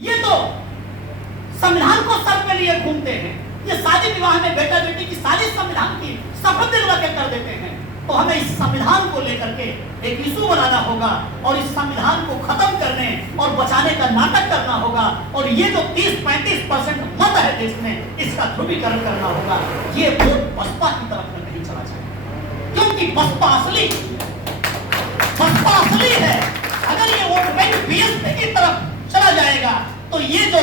ये तो संविधान को सर पे लिए घूमते हैं। ये शादी विवाह में बेटा बेटी की सारी संविधान की शपथ दिलवा के कर देते हैं। तो हमें इस संविधान को लेकर के एक इशू बनाना होगा और इस संविधान को खत्म करने और बचाने का नाटक करना होगा। और ये जो 30-35% मत है देश में, इसका ध्रुवीकरण करना होगा। ये वोट बसपा की तरफ में नहीं चला जाए, क्योंकि बसपा असली है। अगर ये वोट बैंक बीएसपी की तरफ चला जाएगा तो ये जो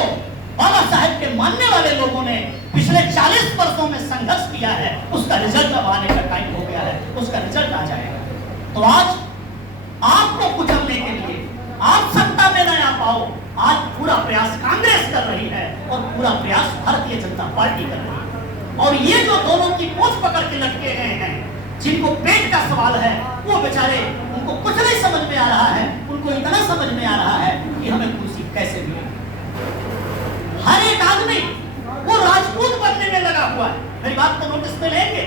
बाबा साहेब के मानने वाले लोगों ने पिछले 40 वर्षों में संघर्ष किया है, उसका रिजल्ट अब आने का टाइम हो गया है, उसका रिजल्ट आ जाएगा। तो आज आपको कुचलने के लिए आप सत्ता में न आ पाओ, आज पूरा प्रयास कांग्रेस कर रही है और पूरा प्रयास भारतीय जनता पार्टी कर रही है। और ये जो दोनों की पोछ पकड़ के लटके गए हैं, जिनको पेट का सवाल है, वो बेचारे, उनको कुछ नहीं समझ में आ रहा है। उनको इतना समझ में आ रहा है कि हमें कुर्सी कैसे मिलेगी। हर एक आदमी वो राजपूत बनने में लगा हुआ है। मेरी बात को नोटिस में लेंगे।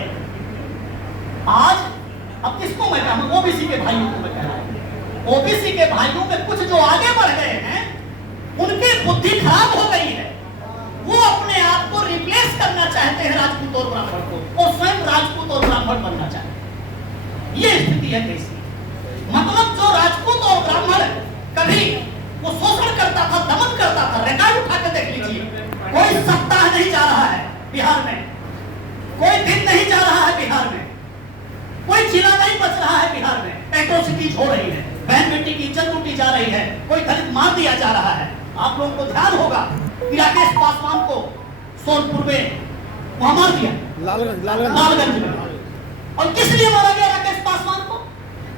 आज अब किसको मैं कहूं, ओबीसी के भाइयों को मैं कह रहा हूं। ओबीसी के भाइयों में कुछ जो आगे बढ़ गए हैं, उनकी बुद्धि खराब हो गई है। वो अपने आप को रिप्लेस करना चाहते हैं राजपूत और ब्राह्मण को, और स्वयं राजपूत और ब्राह्मण बनना चाहते हैं। ये स्थिति है देश की। मतलब जो राजपूत और ब्राह्मण कभी वो शोषण करता था, दमन करता था, रिकॉर्ड उठा के देख लीजिए। कोई सप्ताह नहीं जा रहा है बिहार में, कोई दिन नहीं जा रहा है बिहार में, कोई जिला नहीं बच रहा है बिहार में। एट्रोसिटीज हो रही है, बहन बेटी की इज्जत लूटी जा रही है, कोई दलित मार दिया जा रहा है। आप लोगों को ध्यान होगा कि राकेश पासवान को सोनपुर में वहां मार दिया, लालगंज में। और किस लिए मारा गया राकेश पासवान को?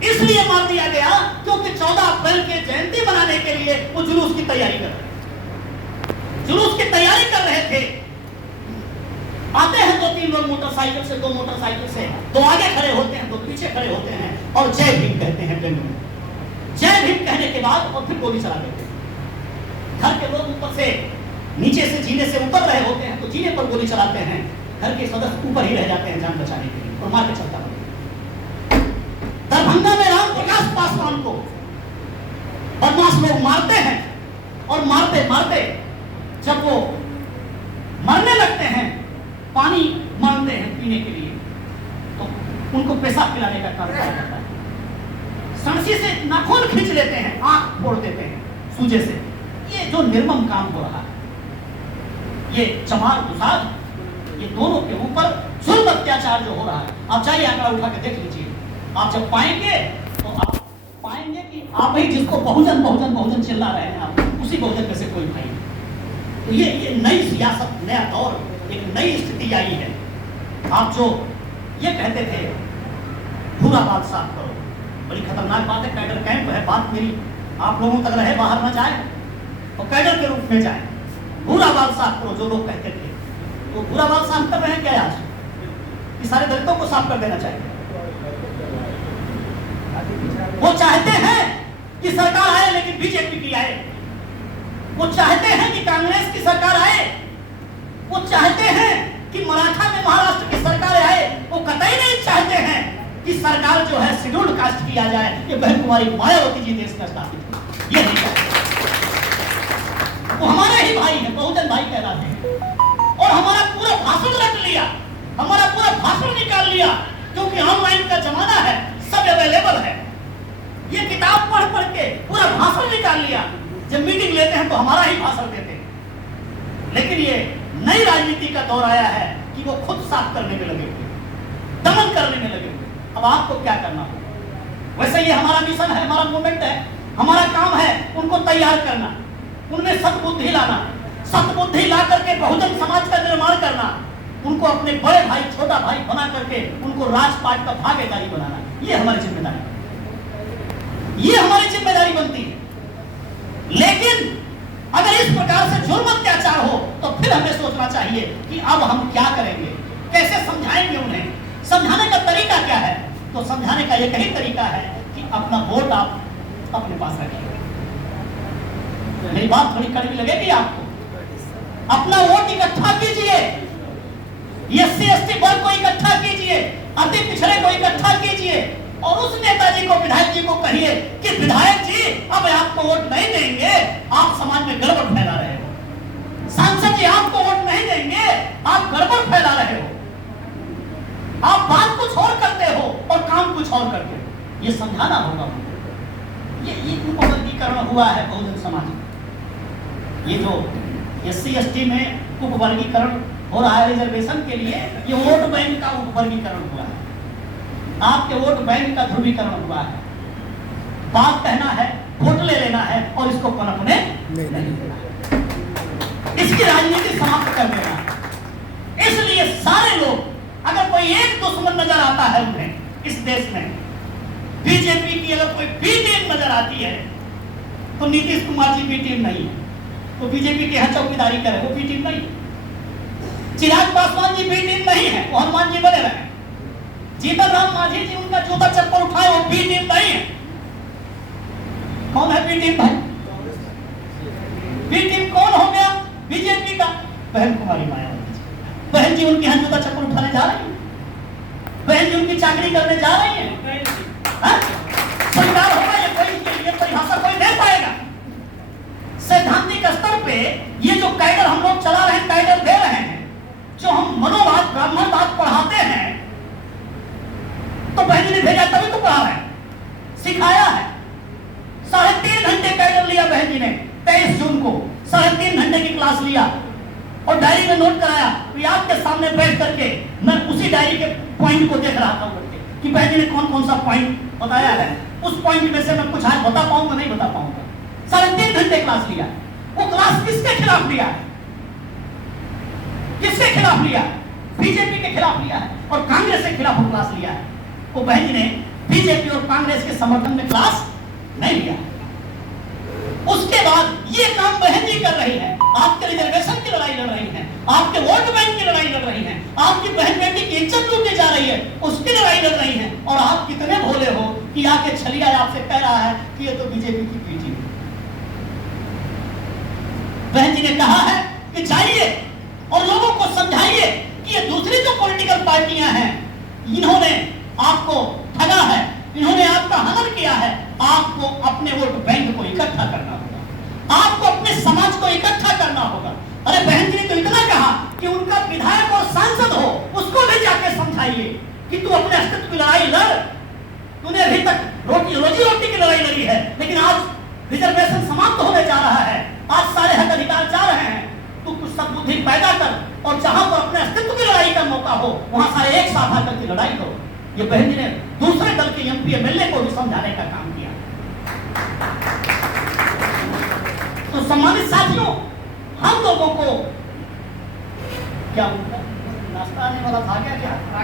इसलिए मार दिया गया क्योंकि 14 अप्रैल के जयंती मनाने के लिए वो जुलूस की तैयारी कर रहे थे। जुलूस की तैयारी कर रहे थे। आते हैं 2-3 लोग मोटरसाइकिल से, 2 मोटरसाइकिल से, 2 आगे खड़े होते हैं, 2 पीछे खड़े होते हैं और जय भीम कहते हैं। जय भीम कहने के बाद और फिर गोली चला देते हैं। घर के लोग ऊपर से, नीचे से जीने से उतर रहे होते हैं तो जीने पर गोली चलाते हैं। घर के सदस्य ऊपर ही रह जाते हैं जान बचाने के लिए और मार के चलता है। दरभंगा में राम प्रकाश पासवान को बदमाश लोग मारते हैं और मारते मारते जब वो मरने लगते हैं, पानी मांगते हैं पीने के लिए, तो उनको पेशाब पिलाने का काम किया जाता है। सांसी से नाखून खींच लेते हैं, आंख फोड़ देते हैं सूजे से। ये जो निर्मम काम हो रहा है, ये चमार दुसाध, ये दोनों के ऊपर जुल्म अत्याचार जो हो रहा है, आप चाहिए आंकड़ा उठा के देख लीजिए। आप जब पाएंगे तो आप पाएंगे कि आप ही जिसको बहुजन बहुजन बहुजन चिल्ला रहे हैं, आप उसी बहुजन में से कोई भाई। तो ये नई सियासत, नया दौर, एक नई स्थिति आई है। आप जो ये कहते थे पूरा बात साफ करो, बड़ी खतरनाक बात है। कैडर कैंप है, बात मेरी आप लोगों तक रहे, बाहर न जाए और कैडर के रूप में जाए। पूरा बात साफ करो जो लोग कहते थे, तो पूरा बात साफ कर रहे हैं क्या आज? कि सारे दलितों को साफ कर देना चाहिए। वो चाहते हैं कि सरकार आए लेकिन बीजेपी की आए। वो चाहते हैं कि कांग्रेस की सरकार आए। वो चाहते हैं कि मराठा में महाराष्ट्र की सरकार आए। वो कतई नहीं चाहते हैं कि सरकार जो है शेड्यूल्ड कास्ट की आ जाए। ये बहन कुमारी मायावती जी देश में स्थापित, ये नहीं चाहते। वो हमारे ही भाई हैं, बहुजन भाई कहलाते हैं। और हमारा पूरा भाषण रख लिया, हमारा पूरा भाषण निकाल लिया, क्योंकि ऑनलाइन का जमाना है, सब अवेलेबल है। ये किताब पढ़ पढ़ के पूरा भाषण निकाल लिया। जब मीटिंग लेते हैं तो हमारा ही भाषण देते हैं। लेकिन ये नई राजनीति का दौर आया है कि वो खुद साफ करने में लगे हुए, दमन करने में लगे हुए। अब आपको क्या करना होगा? वैसे ये हमारा मिशन है, हमारा मूवमेंट है, हमारा काम है उनको तैयार करना, उनमें सद्बुद्धि लाना, सद्बुद्धि ला करके बहुजन समाज का निर्माण करना, उनको अपने बड़े भाई छोटा भाई बना करके उनको राजपाट का भागीदारी बनाना। ये हमारी जिम्मेदारी, ये हमारी जिम्मेदारी बनती है। लेकिन अगर इस प्रकार से जुर्म अत्याचार हो तो फिर हमें सोचना चाहिए कि अब हम क्या करेंगे, कैसे समझाएंगे उन्हें। समझाने का तरीका क्या है? तो समझाने का एक ही तरीका है कि अपना वोट आप अपने पास रखिए। मेरी बात थोड़ी कड़वी लगेगी आपको। अपना वोट इकट्ठा कीजिए, एससी एसटी वर्ग को इकट्ठा कीजिए, अति पिछड़े को इकट्ठा कीजिए और उस नेताजी को, विधायक जी को कहिए कि विधायक जी अब आपको वोट नहीं देंगे, आप समाज में गड़बड़ फैला रहे हैं। आप गड़बड़ फैला रहे हो, आप बात कुछ और करते हो और काम कुछ और करते हो। ये समझाना होगा। ये उपवर्गीकरण हुआ है बहुजन समाज में। ये जो SC/ST में उपवर्गीकरण हो रहा है रिजर्वेशन के लिए, ये वोट बैंक का उपवर्गीकरण हुआ है, आपके वोट बैंक का ध्रुवीकरण हुआ है। बात कहना है, वोट ले लेना है और इसको पनपने नहीं देना है, इसकी राजनीति समाप्त कर देना है। इसलिए सारे लोग, अगर कोई एक दुश्मन नजर आता है उन्हें इस देश में, बीजेपी की अगर कोई बी टीम नजर आती है, तो नीतीश कुमार जी बी टीम नहीं है, तो बीजेपी के यहाँ चौकीदारी करे, वो बी टीम नहीं है। चिराग पासवान जी बी टीम नहीं है, वो हनुमान जी बने रहे। जीतन राम मांझी जी उनका जूता चप्पल उठाए, वो बी टीम नहीं है। कौन है बी टीम भाई? बी टीम कौन हो गया बीजेपी का? बहन कुमारी मायावती जी। बहन जी उनके यहाँ जूता चप्पल उठाने जा रही है, बहन जी उनकी चाकरी करने जा रही है। स्वीकार होगा ये परिभाषा कोई दे पाएगा? सैद्धांतिक स्तर पे ये जो कैडर हम लोग चला रहे हैं, कैडर दे रहे हैं, जो हम मनोवाद ब्राह्मणवाद पढ़ाते हैं, तो बहन जी ने भेजा तभी तो पढ़ा रहे हैं, सिखाया है। 3.5 घंटे कैडर लिया बहन जी ने 23 जून को, 3.5 घंटे की क्लास लिया और डायरी में नोट कराया। तो आपके सामने बैठ करके मैं उसी डायरी के पॉइंट को देख रहा था कि बहन जी ने कौन कौन सा पॉइंट बताया है। उस पॉइंट में से मैं कुछ आज बता पाऊंगा नहीं बता पाऊंगा। 3.5 घंटे क्लास लिया। वो क्लास किसके खिलाफ लिया है? किसके खिलाफ लिया? बीजेपी के खिलाफ लिया है और कांग्रेस के खिलाफ वो क्लास लिया है। वो बहन जी ने बीजेपी और कांग्रेस के समर्थन में क्लास नहीं लिया। उसके बाद ये काम बहन जी कर रही है, आपके रिजर्वेशन की लड़ाई लड़ रही है, आपके वोट बैंक की लड़ाई लड़ रही है, आपकी बहन बेटी की इज्जत लूटी जा रही है, उसकी लड़ाई लड़ रही है। और आप कितने भोले हो कि आके छलिया आपसे कह रहा है कि ये तो बीजेपी की पीटी है। बहन जी ने कहा है कि जाइए और लोगों को समझाइए कि ये दूसरी जो पॉलिटिकल पार्टियां हैं, इन्होंने आपको ठगा है, इन्होंने आपका हनन किया है। आपको अपने वोट बैंक को इकट्ठा करना होगा, आपको अपने समाज को इकट्ठा करना होगा। अरे बहन जी ने तो इतना कहा कि उनका विधायक और सांसद हो, उसको भी जाके समझाइए कि तू अपने अस्तित्व की लड़ाई लड़। तूने अभी तक रोजी रोटी की लड़ाई लड़ी है, लेकिन आज रिजर्वेशन समाप्त होने जा रहा है, आज सारे हक अधिकार जा रहे हैं। तू कुछ सद्बुद्धि पैदा कर और जहां पर अपने अस्तित्व की लड़ाई का मौका हो, वहां सारे एक साथ आकर की लड़ाई हो। ये बहन जी ने दूसरे दल के MP MLA को भी समझाने का काम किया। तो सम्मानित साथियों, हम लोगों को क्या नाश्ता आने वाला था क्या? आ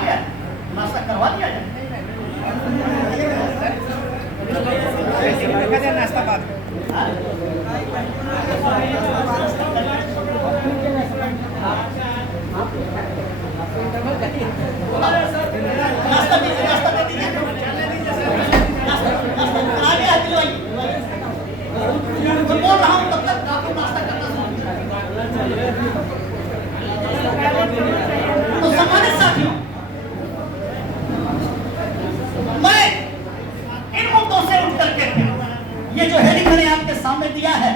गया नाश्ता करवा दिया जाए। नाश्ता बाद नाश्ता दे दीजिए। नाश्ता आगे आ दिलवाइए। मैं बोल रहा हूँ तब तक आपको नाश्ता करना चाहिए। तो सम्मानित साथियों, मैं इन मुद्दों से उठ करके ये जो हेडिंग मैंने आपके सामने दिया है,